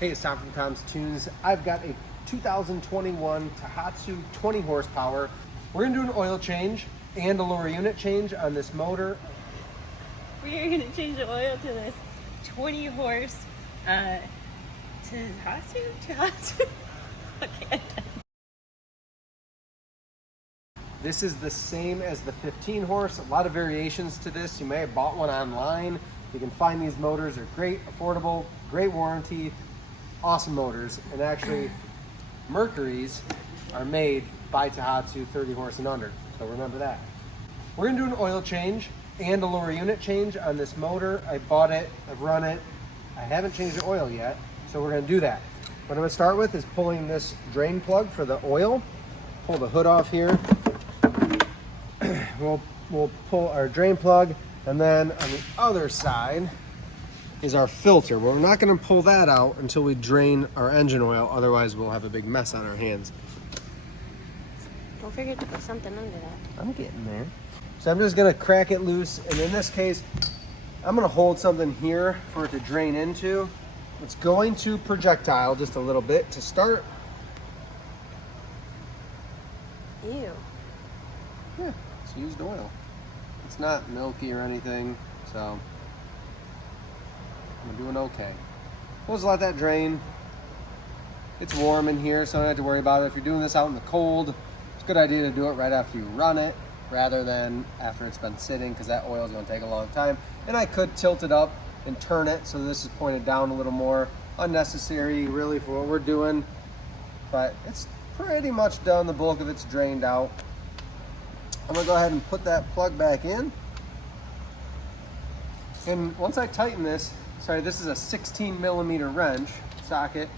Hey, it's Tom from Tom's Toons. I've got a 2021 Tohatsu 20 horsepower. We're gonna do an oil change and a lower unit change on this motor. We are gonna change the oil to this 20 horse Tohatsu? Okay. This is the same as the 15 horse. A lot of variations to this. You may have bought one online. You can find these motors. They're great, affordable, great warranty, awesome motors. And actually, Mercury's are made by Tohatsu 30 horse and under. So remember that. We're gonna do an oil change and a lower unit change on this motor. I bought it, I've run it. I haven't changed the oil yet, so we're gonna do that. What I'm gonna start with is pulling this drain plug for the oil. Pull the hood off here. We'll pull our drain plug, and then on the other side is our filter. Well, we're not gonna pull that out until we drain our engine oil, otherwise we'll have a big mess on our hands. Don't forget to put something under that. I'm getting there. So I'm just gonna crack it loose, and in this case, I'm gonna hold something here for it to drain into. It's going to projectile just a little bit to start. Ew. Yeah, it's used oil. It's not milky or anything, so I'm doing okay. We'll just let that drain. It's warm in here, so I don't have to worry about it. If you're doing this out in the cold, it's a good idea to do it right after you run it, rather than after it's been sitting, because that oil is going to take a long time. And I could tilt it up and turn it so this is pointed down a little more. Unnecessary really for what we're doing, but it's pretty much done. The bulk of it's drained out. I'm gonna go ahead and put that plug back in. And once I tighten this, sorry, this is a 16 millimeter wrench socket,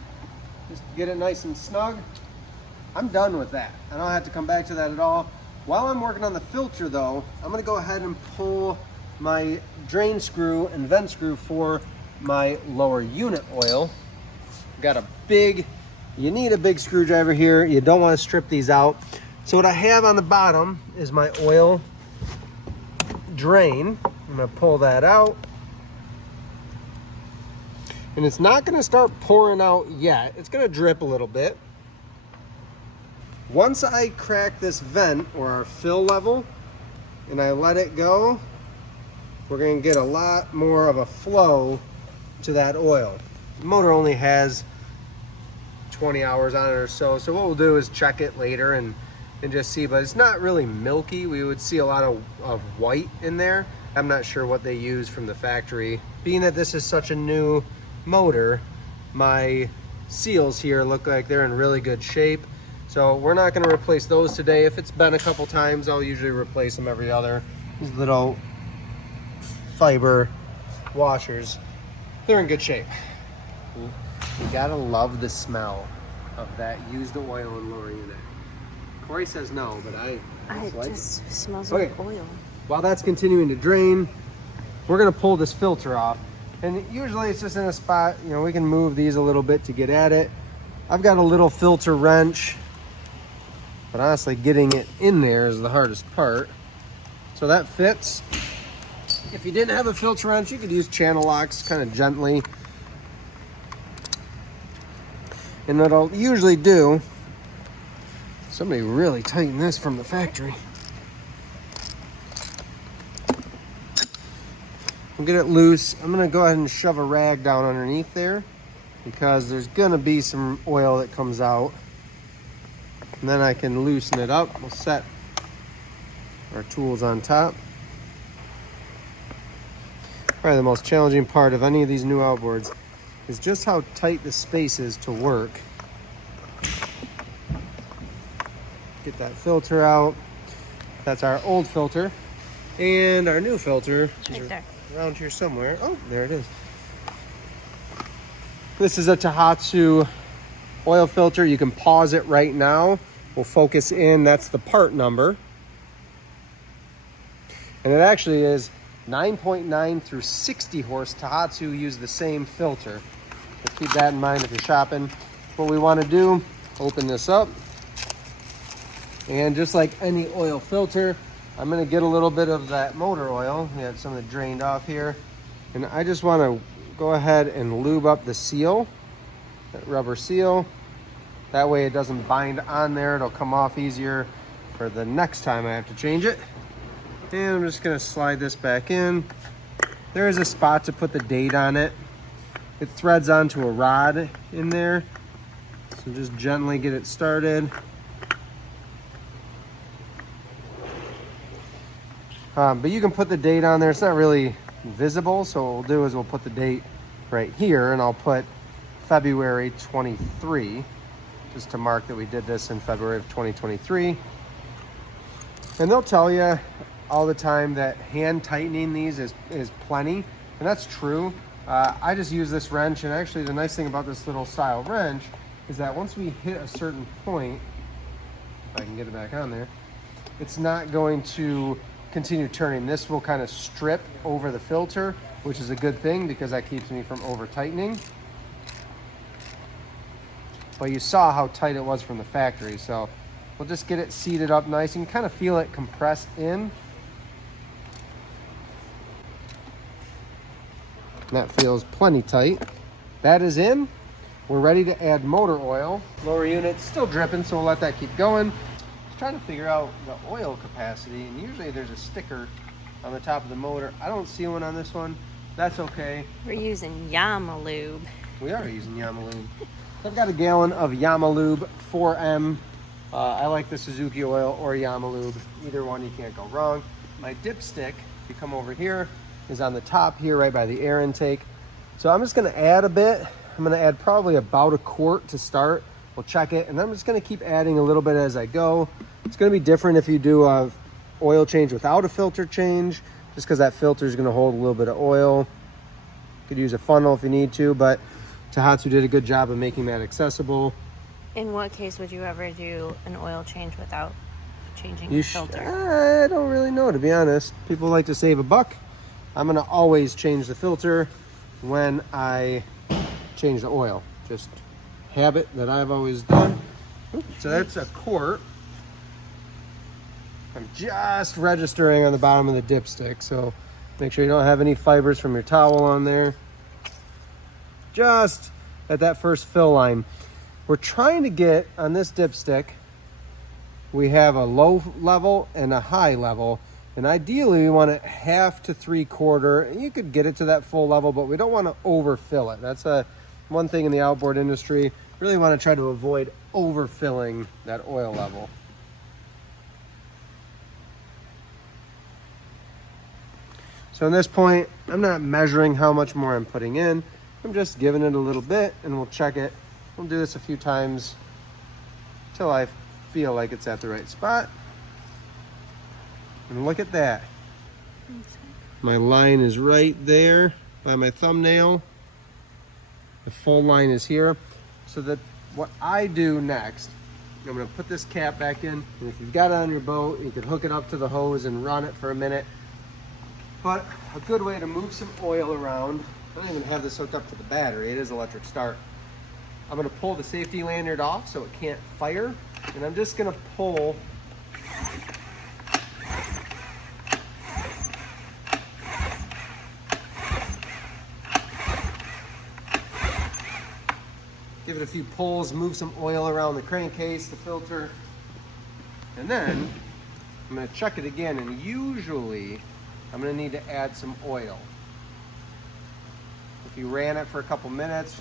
just get it nice and snug. I'm done with that. I don't have to come back to that at all. While I'm working on the filter though, I'm gonna go ahead and pull my drain screw and vent screw for my lower unit oil. Got a big, you need a big screwdriver here. You don't want to strip these out. So what I have on the bottom is my oil drain. I'm gonna pull that out. And it's not gonna start pouring out yet. It's gonna drip a little bit. Once I crack this vent or our fill level and I let it go, we're gonna get a lot more of a flow to that oil. The motor only has 20 hours on it or so. So what we'll do is check it later and just see, but it's not really milky. We would see a lot of white in there. I'm not sure what they use from the factory. Being that this is such a new motor, my seals here look like they're in really good shape. So we're not gonna replace those today. If it's been a couple times, I'll usually replace them every other. These little fiber washers, they're in good shape. You gotta love the smell of that used oil and lower unit. Corey says no, but I like just it. Smells Okay. like oil. While that's continuing to drain, we're gonna pull this filter off. And usually it's just in a spot, you know, we can move these a little bit to get at it. I've got a little filter wrench, but honestly getting it in there is the hardest part. So that fits. If you didn't have a filter wrench, you could use channel locks kind of gently. And what I'll usually do, somebody really tightened this from the factory. We'll get it loose. I'm gonna go ahead and shove a rag down underneath there because there's gonna be some oil that comes out. And then I can loosen it up. We'll set our tools on top. Probably the most challenging part of any of these new outboards is just how tight the space is to work. Get that filter out. That's our old filter. And our new filter is Right there. around here somewhere. Oh, there it is. This is a Tohatsu oil filter. You can pause it right now. We'll focus in, that's the part number. And it actually is 9.9 through 60 horse. Tohatsu use the same filter. So keep that in mind if you're shopping. What we want to do, open this up. And just like any oil filter, I'm going to get a little bit of that motor oil. We have some of it drained off here. And I just want to go ahead and lube up the seal. that rubber seal. That way it doesn't bind on there. It'll come off easier for the next time I have to change it. And I'm just gonna slide this back in. There is a spot to put the date on it. It threads onto a rod in there. So just gently get it started. But you can put the date on there. It's not really visible, so what we'll do is we'll put the date right here, and I'll put February 23, just to mark that we did this in February of 2023. And they'll tell you all the time that hand tightening these is plenty, and that's true. I just use this wrench, and actually the nice thing about this little style wrench is that once we hit a certain point, if I can get it back on there, it's not going to continue turning. This will kind of strip over the filter, which is a good thing because that keeps me from over tightening. But you saw how tight it was from the factory, so we'll just get it seated up nice. You can kind of feel it compress in. And that feels plenty tight. That is in. We're ready to add motor oil. Lower unit still dripping, so we'll let that keep going. Just trying to figure out the oil capacity, and usually there's a sticker on the top of the motor. I don't see one on this one. That's okay. We're using Yamaha Lube. We are using Yamaha Lube. I've got a gallon of Yamaha Lube 4M. I like the Suzuki oil or Yamaha Lube. Either one, you can't go wrong. My dipstick, if you come over here, is on the top here right by the air intake. So I'm just gonna add a bit. I'm gonna add probably about a quart to start. We'll check it, and then I'm just gonna keep adding a little bit as I go. It's gonna be different if you do a oil change without a filter change, just because that filter is gonna hold a little bit of oil. You could use a funnel if you need to, but Tohatsu did a good job of making that accessible. In what case would you ever do an oil change without changing the filter? I don't really know, to be honest. People like to save a buck. I'm gonna always change the filter when I change the oil. Just habit that I've always done. So that's a quart. I'm just registering on the bottom of the dipstick, so make sure you don't have any fibers from your towel on there. Just at that first fill line. We're trying to get on this dipstick, we have a low level and a high level, and ideally we want it 1/2 to 3/4. You could get it to that full level, but we don't want to overfill it. That's one thing in the outboard industry. Really want to try to avoid overfilling that oil level. So at this point, I'm not measuring how much more I'm putting in. I'm just giving it a little bit, and we'll check it. We'll do this a few times till I feel like it's at the right spot. And look at that. My line is right there by my thumbnail. The full line is here. So that what I do next, I'm gonna put this cap back in. And if you've got it on your boat, you can hook it up to the hose and run it for a minute. But a good way to move some oil around, I don't even have this hooked up to the battery, it is electric start. I'm gonna pull the safety lanyard off so it can't fire, and I'm just gonna pull give it a few pulls, move some oil around the crankcase, the filter, and then I'm gonna check it again, and usually I'm gonna need to add some oil. If you ran it for a couple minutes,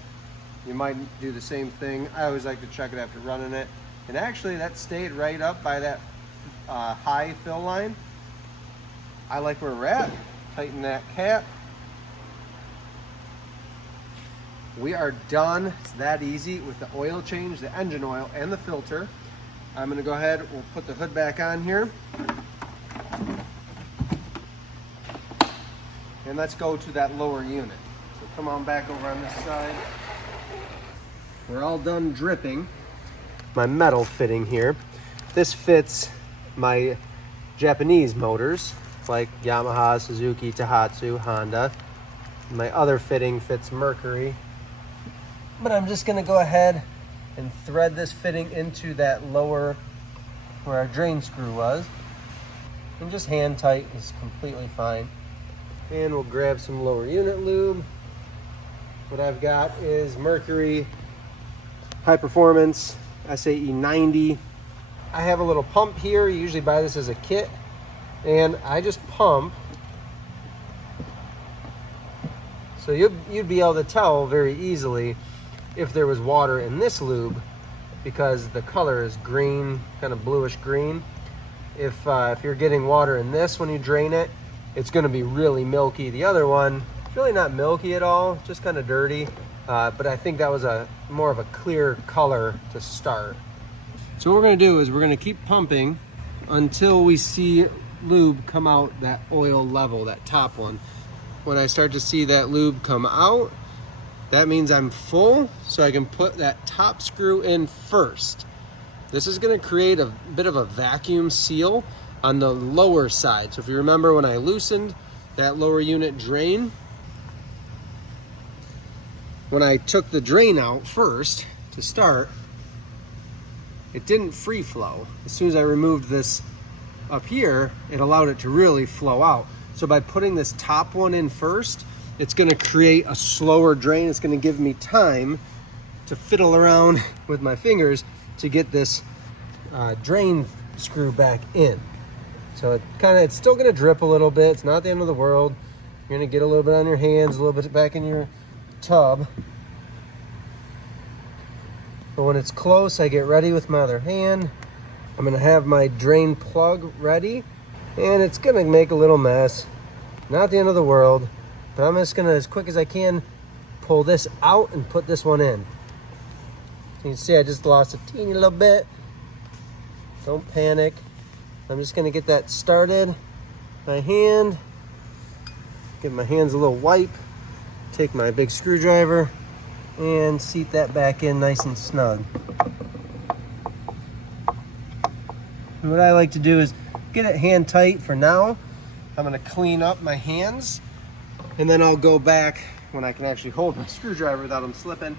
you might do the same thing. I always like to check it after running it. And actually that stayed right up by that high fill line. I like where we're at. Tighten that cap. We are done. It's that easy with the oil change, the engine oil, and the filter. I'm gonna go ahead, we'll put the hood back on here. And let's go to that lower unit. So come on back over on this side. We're all done dripping. My metal fitting here. This fits my Japanese motors, like Yamaha, Suzuki, Tohatsu, Honda. My other fitting fits Mercury. But I'm just gonna go ahead and thread this fitting into that lower, where our drain screw was. And just hand tight is completely fine. And we'll grab some lower unit lube. What I've got is Mercury high performance SAE 90. I have a little pump here. You usually buy this as a kit, and I just pump. So you'd be able to tell very easily if there was water in this lube, because the color is green, kind of bluish green. If you're getting water in this when you drain it, it's going to be really milky. The other one, it's really not milky at all, just kind of dirty. But I think that was more of a clear color to start. So what we're going to do is we're going to keep pumping until we see lube come out that oil level, that top one. When I start to see that lube come out, that means I'm full, so I can put that top screw in first. This is going to create a bit of a vacuum seal on the lower side. So if you remember when I loosened that lower unit drain, when I took the drain out first to start, it didn't free flow. As soon as I removed this up here, it allowed it to really flow out. So by putting this top one in first, it's going to create a slower drain. It's going to give me time to fiddle around with my fingers to get this drain screw back in. So it's still going to drip a little bit. It's not the end of the world. You're going to get a little bit on your hands, a little bit back in your tub. But when it's close, I get ready with my other hand. I'm going to have my drain plug ready, and it's going to make a little mess. Not the end of the world. But I'm just gonna, as quick as I can, pull this out and put this one in. You can see I just lost a teeny little bit. Don't panic. I'm just gonna get that started. My hand, give my hands a little wipe, take my big screwdriver and seat that back in nice and snug. And what I like to do is get it hand tight for now. I'm gonna clean up my hands, and then I'll go back when I can actually hold my screwdriver without them slipping.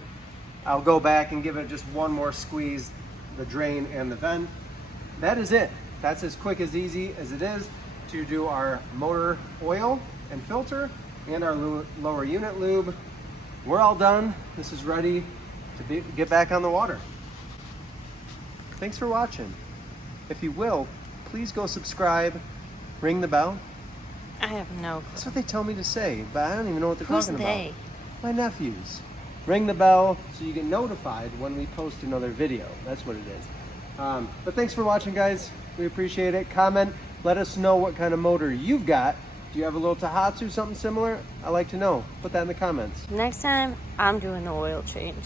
I'll go back and give it just one more squeeze, the drain and the vent. That is it. That's as quick as easy as it is to do our motor oil and filter and our lower unit lube. We're all done. This is ready to get back on the water. Thanks for watching. If you will, please go subscribe, ring the bell. I have no clue. That's what they tell me to say, but I don't even know what they're talking about. Who's they? My nephews. Ring the bell so you get notified when we post another video. That's what it is. But thanks for watching, guys. We appreciate it. Comment. Let us know what kind of motor you've got. Do you have a little Tohatsu, something similar? I'd like to know. Put that in the comments. Next time, I'm doing the oil change.